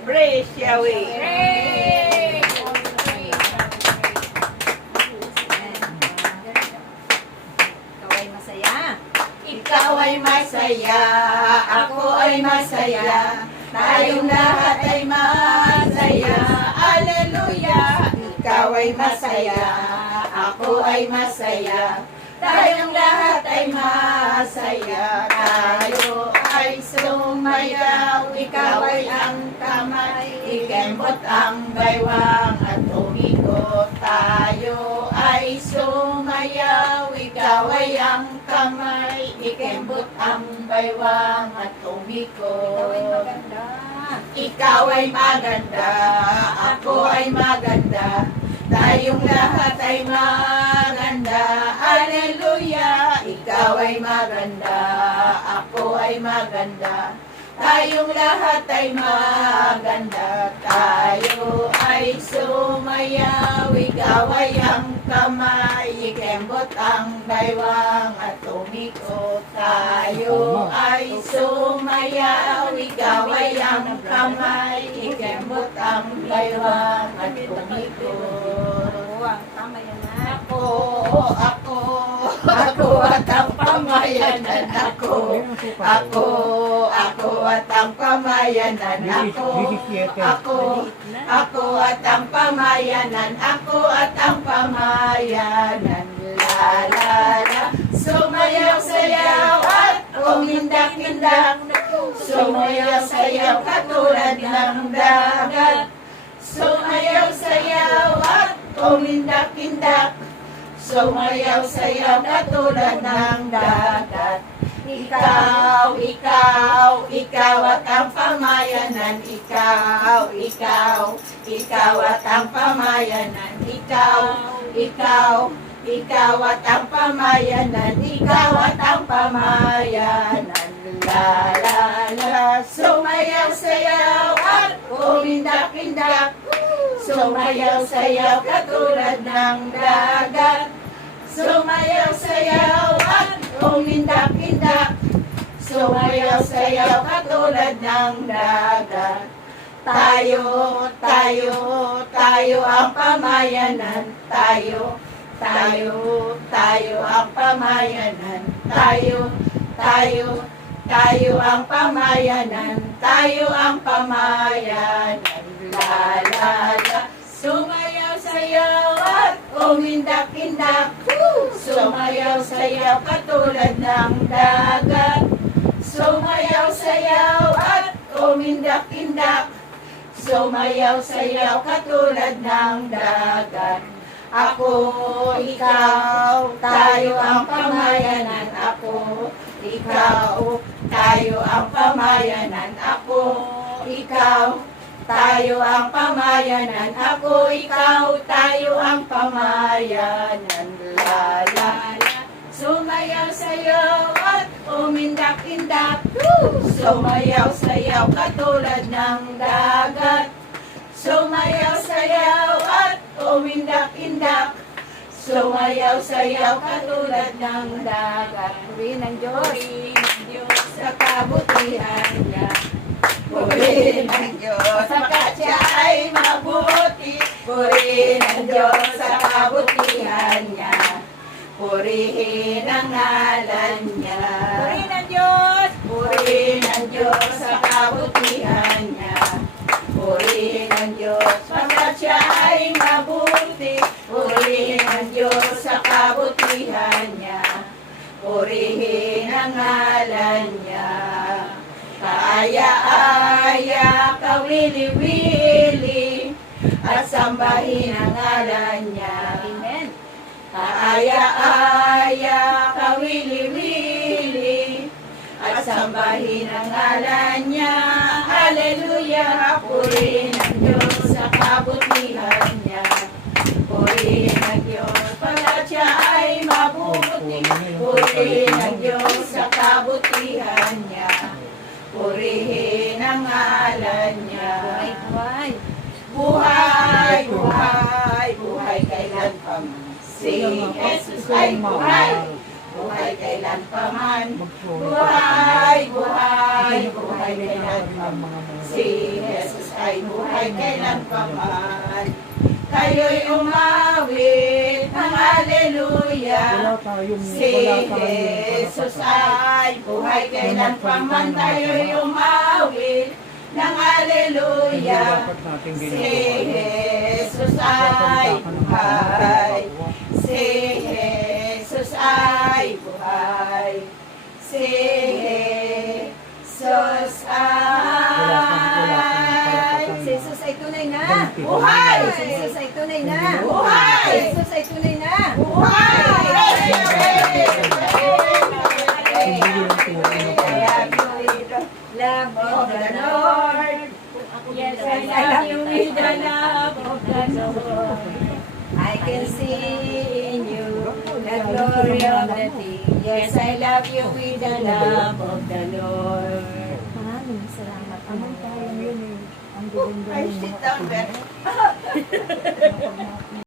Praise Yahweh. Praise! Ikaw ay masaya. Ikaw ay masaya, ako ay masaya, tayong lahat ay masaya. Aleluya! Ikaw ay masaya, ako ay masaya, tayong lahat ay masaya. Tayo ay sumayaw, ikaw ay ang kamay, ikembot ang baywang at umikot. Tayo ay sumayaw, ikaw ay ang kamay, ikembot ang baywang at umikot. Ikaw ay maganda. Ikaw ay maganda, ako ay maganda, tayong lahat ay maganda. Aleluya! Ikaw ay maganda, ako ay maganda, tayong lahat ay maganda. Tayo ay sumayaw, ikaw ay ang kamay, ikembot ang baywang at umikot. Tayo ay sumayaw, ikaw ay ang kamay, ikembot ang baywang at umikot. Oo, ang pamayanan. Ako at ang pamayanan, ako at ang pamayanan, ako at ang pamayanan, ako at ang pamayanan. La la la, sumayaw-sayaw at umindak-indak, sumayaw-sayaw katulad ng dagat, sumayaw-sayaw at umindak-indak, sumayaw-sayaw katulad ng dagat. Ikaw at ang pamayanan, ikaw at ang pamayanan, ikaw at ang pamayanan, ikaw at ang pamayanan. La la la, sumayaw-sayaw at umindak-indak, sumayaw-sayaw katulad ng dagat, sumayaw-sayaw at umindak-indak, sumayaw-sayaw katulad ng dagat. Tayo ang pamayanan, tayo ang pamayanan, tayo ang pamayanan, tayo ang pamayanan. La la la, sumayaw-sayaw at umindak-indak, sumayaw-sayaw katulad ng dagat, sumayaw-sayaw at umindak-indak, sumayaw-sayaw katulad ng dagat. Ako, ikaw, tayo ang pamayanan, ako, ikaw, tayo ang pamayanan, ako, ikaw, tayo ang pamayanan, ako, ikaw, tayo ang pamayanan. La la la, sumayaw-sayaw at umindak-indak, sumayaw-sayaw katulad ng dagat, sumayaw-sayaw at umindak-indak, sumayaw-sayaw katulad ng dagat. Purihin ng Diyos. Sa kabutihan niya, purihin ng Diyos sapagkat siya ay mabuti. Purihin ang Diyos sa kabutihan niya, purihin ang ngalan niya. Purihin ng Diyos. Purihin ang Diyos sa kabutihan niya, purihin ang Diyos sapagkat siya ay mabuti. Purihin ang Diyos sa kabutihan niya, purihin ang ngalan niya. Kaaya-aya, kawili-wili, at sambahin ang ngalan niya. Amen. Kaaya-aya, kawili-wili, at sambahin ang ngalan niya. Hallelujah! Purihin ang Diyos sa kabutihan niya, purihin ang Diyos pagkat siya ay mabuti. Purihin ang Diyos sa kabutihan niya, purihin ang ngalan niya. Buhay. Buhay, buhay, buhay kailan pa man. Si Jesus ay buhay, buhay kailan pa man. Buhay, buhay, buhay kailan pa man. Si Jesus ay buhay kailanpaman. Tayo'y umawit ng Alleluia. Si Jesus ay buhay kailanpaman. Tayo'y umawit ng Alleluia. Si Jesus ay buhay. Si Jesus ay buhay. Si Jesus ay Si Jesus ay tunay na. buhay! Si Jesus ay tunay na. Buhay! Si Jesus ay tunay na. Love of the Lord. Yes, I love you with the love of the Lord. I can see in you the glory of the King. Yes, I love you with the love of the Lord. Maraming salamat. Ang tayo yun eh. Ang Ay, sit down, Ben.